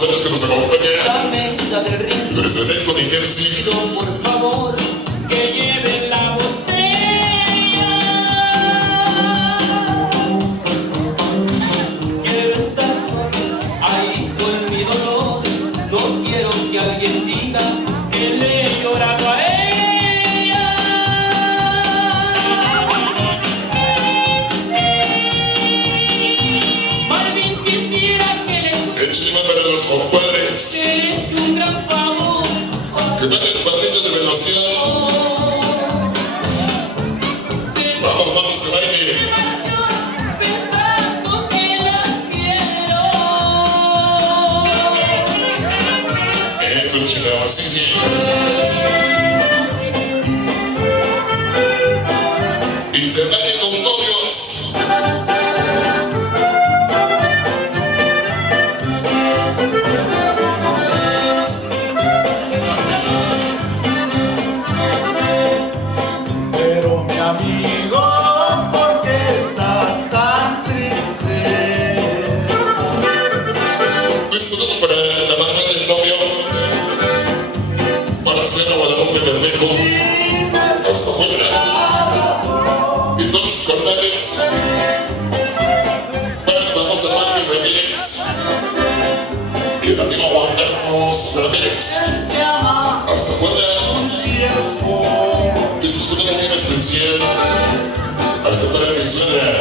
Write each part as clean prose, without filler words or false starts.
más años que nos acompaña. La mesa del ring. Luis Edenco New Jersey. Pido por favor que lleven la botella. Quiero estar solo ahí con mi dolor. No quiero que alguien diga que le he llorado a ella. Marvin quisiera que le Écheme para los compadres. eres un gran favor. Que van el padrino de velocidad. Vamos, vamos, que baile. Pensando que la quiero. Eso, chingado, así, sí. Y te baile con novios. Pero mi amigo, ¿por qué estás tan triste? Un saludo para la mamá del novio. Para Sierra Guadalupe Bermejo. Hasta afuera. Y todos sus carnales. Para la famosa Marvin Ramírez. Y el amigo Juan Carlos Ramírez. Te ama Hasta afuera. un tiempo. Y su saludo muy especial. Hasta para mi suegra.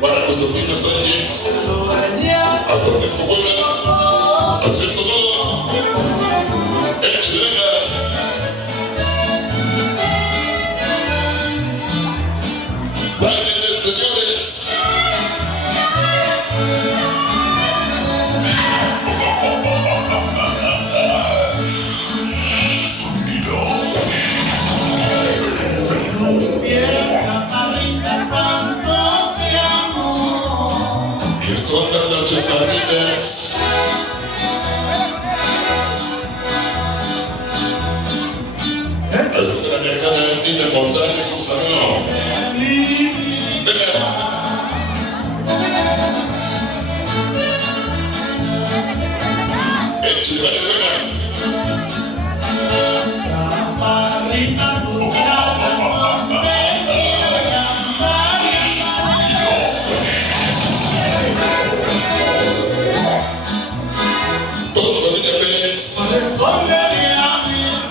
Para Josefina Sánchez. Dueña Hasta donde se mueva. Así es todo. Échale. Báilenle, señores. chaparrita, cuánto te amo. Y son las chaparritas. Hasta la viajada Nina González, un saludo. Venga. Échale, vale, venga. Chaparrita, tu cara, no te quiero llamar. Todo familia Pérez.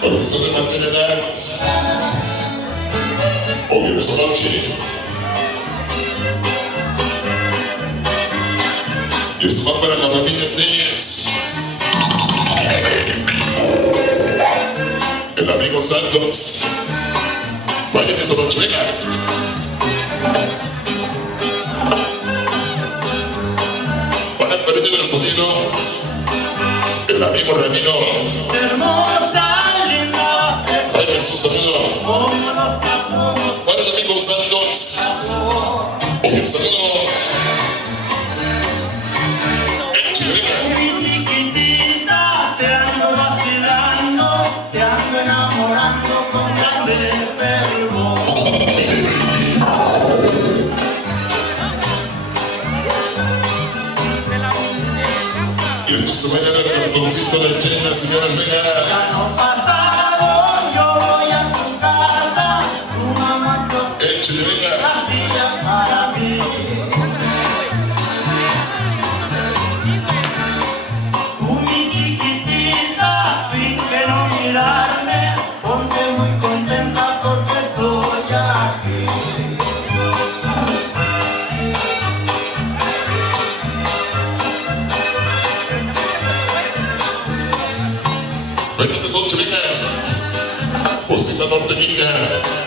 Por eso le mantiene damas. Hoy en esta noche. Y esto va para la familia Pérez. El amigo Santos. Vayan esta noche, venga. Para perder el sonido. El amigo Ramiro. Hermosa, linda, vas Vayan su saludo. como los capullos. Para el amigo Santos. Hoy el saludo. Échale, venga. Mi chiquitita, te ando vacilando, te ando enamorando con grande fervor. Y esto se va a llenar el cartoncito de China, señoras, venga. Ano pasado, yo voy a tu casa, tu mamá Échale, venga. la silla para mí. Tú, mi chiquitita, finge no mirarme, ponte muy contenta porque estoy aquí. Venga, esta noche, venga. Cosita Norte, venga.